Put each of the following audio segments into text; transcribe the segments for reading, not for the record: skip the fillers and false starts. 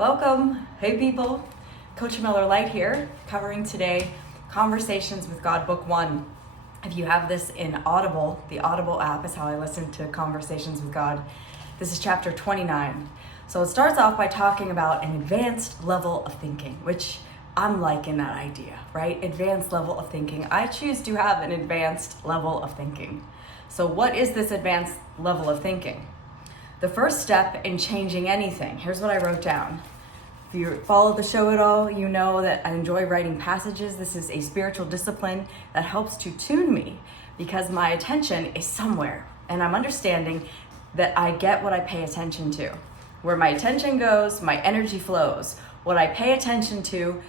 Welcome. Hey people, CoachAMillerLight here, covering today Conversations with God, Book 1. If you have this in Audible, the Audible app is how I listen to Conversations with God. This is chapter 29. So it starts off by talking about an advanced level of thinking, which I'm liking that idea, right? Advanced level of thinking. I choose to have an advanced level of thinking. So what is this advanced level of thinking? The first step in changing anything. Here's what I wrote down. If you followed the show at all, you know that I enjoy writing passages. This is a spiritual discipline that helps to tune me because my attention is somewhere and I'm understanding that I get what I pay attention to. Where my attention goes, my energy flows. What I pay attention to,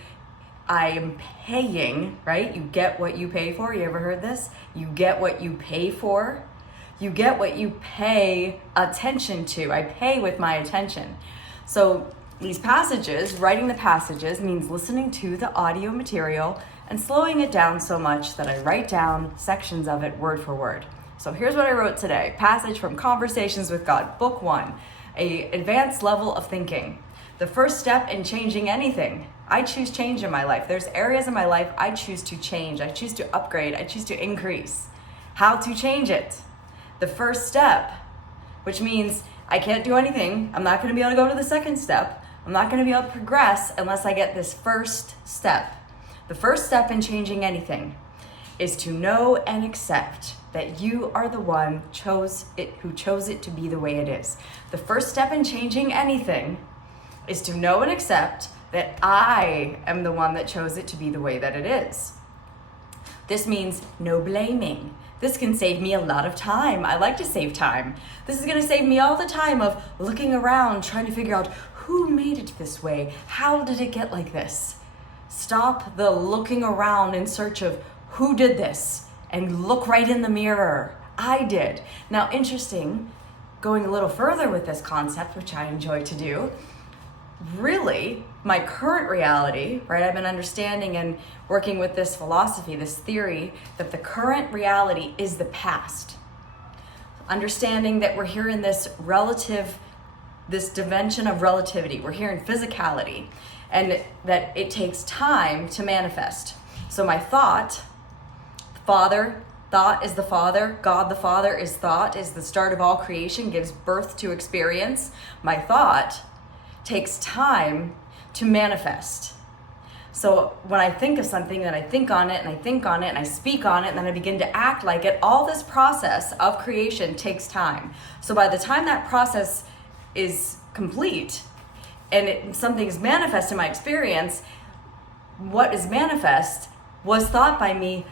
I am paying, right? You get what you pay for. You ever heard this? You get what you pay for. You get what you pay attention to. I pay with my attention. So these passages, writing the passages, means listening to the audio material and slowing it down so much that I write down sections of it word for word. So here's what I wrote today. Passage from Conversations with God, Book 1, an advanced level of thinking. The first step in changing anything. I choose change in my life. There's areas in my life I choose to change. I choose to upgrade. I choose to increase. How to change it? The first step, which means I can't do anything. I'm not going to be able to go to the second step. I'm not going to be able to progress unless I get this first step. The first step in changing anything is to know and accept that you are the one who chose it to be the way it is. The first step in changing anything is to know and accept that I am the one that chose it to be the way that it is. This means no blaming. This can save me a lot of time. I like to save time. This is gonna save me all the time of looking around, trying to figure out who made it this way? How did it get like this? Stop the looking around in search of who did this and look right in the mirror. I did. Now, interesting, going a little further with this concept, which I enjoy to do, really, my current reality, right? I've been understanding and working with this philosophy, this theory, that the current reality is the past. Understanding that we're here in this dimension of relativity. We're here in physicality, and that it takes time to manifest. So my thought is the Father, God the Father is thought, is the start of all creation, gives birth to experience. My thought takes time to manifest. So when I think of something, then I think on it and I think on it and I speak on it and then I begin to act like it. All this process of creation takes time. So by the time that process is complete and something is manifest in my experience, what is manifest was thought by me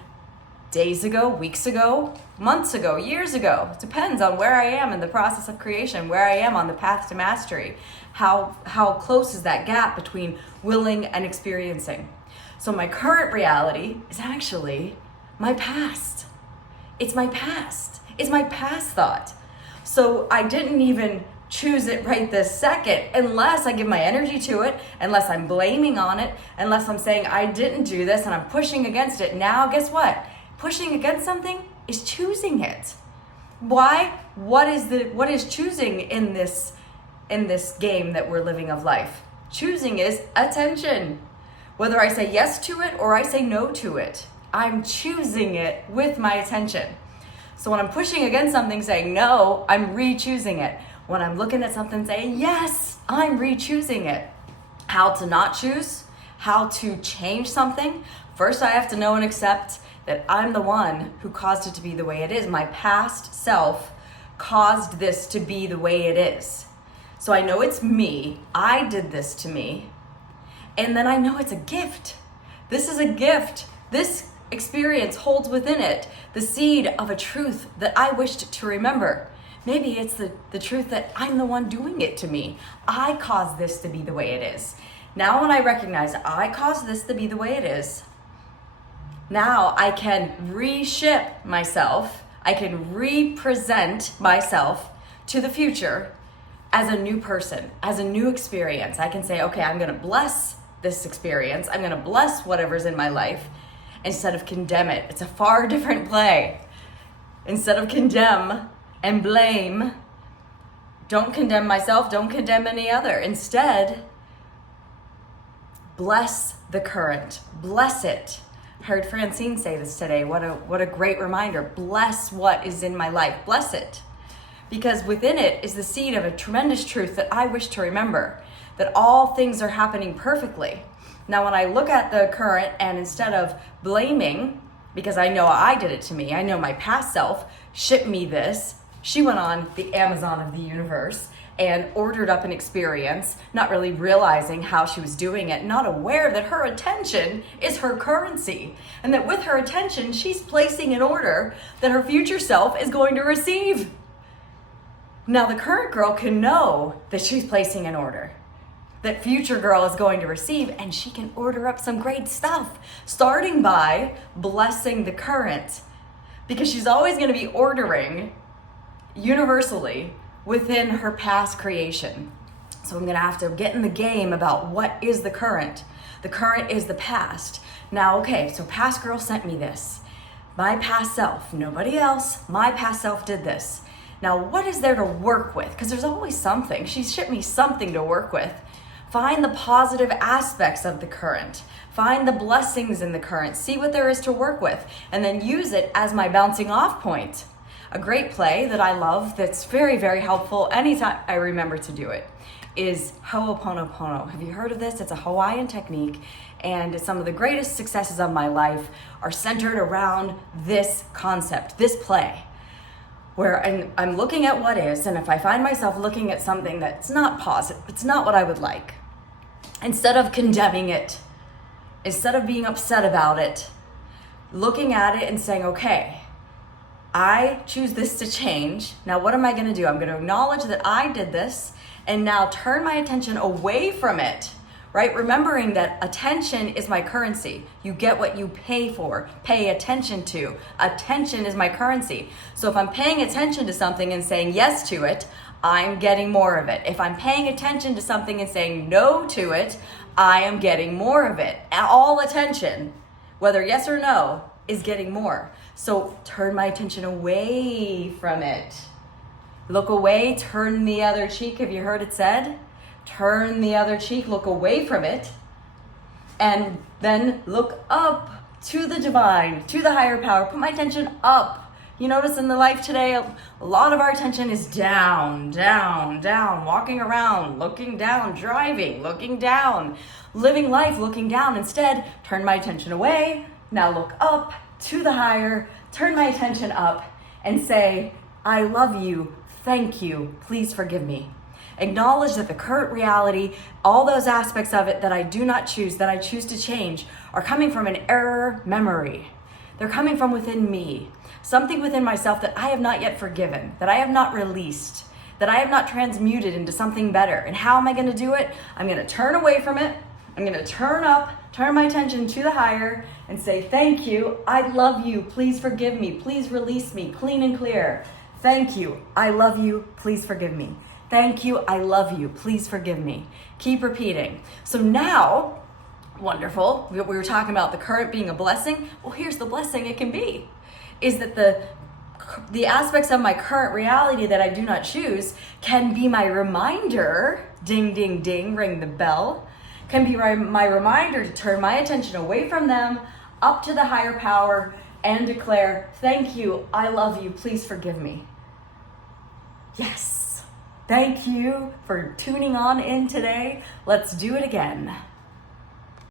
days ago, weeks ago, months ago, years ago. It depends on where I am in the process of creation, where I am on the path to mastery. How close is that gap between willing and experiencing? So my current reality is actually my past. It's my past. It's my past thought. So I didn't even choose it right this second unless I give my energy to it, unless I'm blaming on it, unless I'm saying I didn't do this and I'm pushing against it. Now, guess what? Pushing against something is choosing it. Why? What is choosing in this game that we're living of life? Choosing is attention. Whether I say yes to it or I say no to it, I'm choosing it with my attention. So when I'm pushing against something saying no, I'm re-choosing it. When I'm looking at something saying yes, I'm re-choosing it. How to not choose? How to change something? First, I have to know and accept that I'm the one who caused it to be the way it is. My past self caused this to be the way it is. So I know it's me. I did this to me. And then I know it's a gift. This is a gift. This experience holds within it the seed of a truth that I wished to remember. Maybe it's the truth that I'm the one doing it to me. I caused this to be the way it is. Now when I recognize I caused this to be the way it is, now I can reship myself. I can represent myself to the future as a new person, as a new experience. I can say, okay, I'm going to bless this experience. I'm going to bless whatever's in my life instead of condemn it. It's a far different play. Instead of condemn and blame, don't condemn myself, don't condemn any other. Instead, Bless the current. Bless it. I heard Francine say this today. What a great reminder. Bless what is in my life. Bless it. Because within it is the seed of a tremendous truth that I wish to remember, that all things are happening perfectly. Now, when I look at the current and instead of blaming, because I know I did it to me, I know my past self shipped me this, she went on the Amazon of the universe and ordered up an experience, not really realizing how she was doing it, not aware that her attention is her currency, and that with her attention, she's placing an order that her future self is going to receive. Now, the current girl can know that she's placing an order, that future girl is going to receive, and she can order up some great stuff, starting by blessing the current, because she's always going to be ordering universally within her past creation. So I'm going to have to get in the game about what is the current. The current is the past. Now, okay, so past girl sent me this. My past self, nobody else, my past self did this. Now, what is there to work with? Because there's always something. She shipped me something to work with. Find the positive aspects of the current. Find the blessings in the current. See what there is to work with. And then use it as my bouncing off point. A great play that I love that's very, very helpful anytime I remember to do it is Ho'oponopono. Have you heard of this? It's a Hawaiian technique, and some of the greatest successes of my life are centered around this concept, this play, where I'm looking at what is, and if I find myself looking at something that's not positive, it's not what I would like, instead of condemning it, instead of being upset about it, looking at it and saying, okay, I choose this to change. Now, what am I going to do? I'm going to acknowledge that I did this and now turn my attention away from it, right? Remembering that attention is my currency. You get what you pay for, pay attention to. Attention is my currency. So if I'm paying attention to something and saying yes to it, I'm getting more of it. If I'm paying attention to something and saying no to it, I am getting more of it. All attention, whether yes or no, is getting more. So turn my attention away from it. Look away, turn the other cheek. Have you heard it said? Turn the other cheek, look away from it, and then look up to the divine, to the higher power. Put my attention up. You notice in the life today, a lot of our attention is down, down, down, walking around, looking down, driving, looking down, living life looking down. Instead, turn my attention away. Now look up to the higher, turn my attention up and say, I love you, thank you, please forgive me. Acknowledge that the current reality, all those aspects of it that I do not choose, that I choose to change, are coming from an error memory. They're coming from within me, something within myself that I have not yet forgiven, that I have not released, that I have not transmuted into something better. And how am I going to do it? I'm going to turn away from it. I'm going to turn up, turn my attention to the higher and say, thank you, I love you, please forgive me, please release me, clean and clear. Thank you, I love you, please forgive me. Thank you, I love you, please forgive me. Keep repeating. So now, wonderful, we were talking about the current being a blessing. Well, here's the blessing it can be, is that the aspects of my current reality that I do not choose can be my reminder, ding, ding, ding, ring the bell, can be my reminder to turn my attention away from them, up to the higher power, and declare, thank you, I love you, please forgive me. Yes. Thank you for tuning on in today. Let's do it again.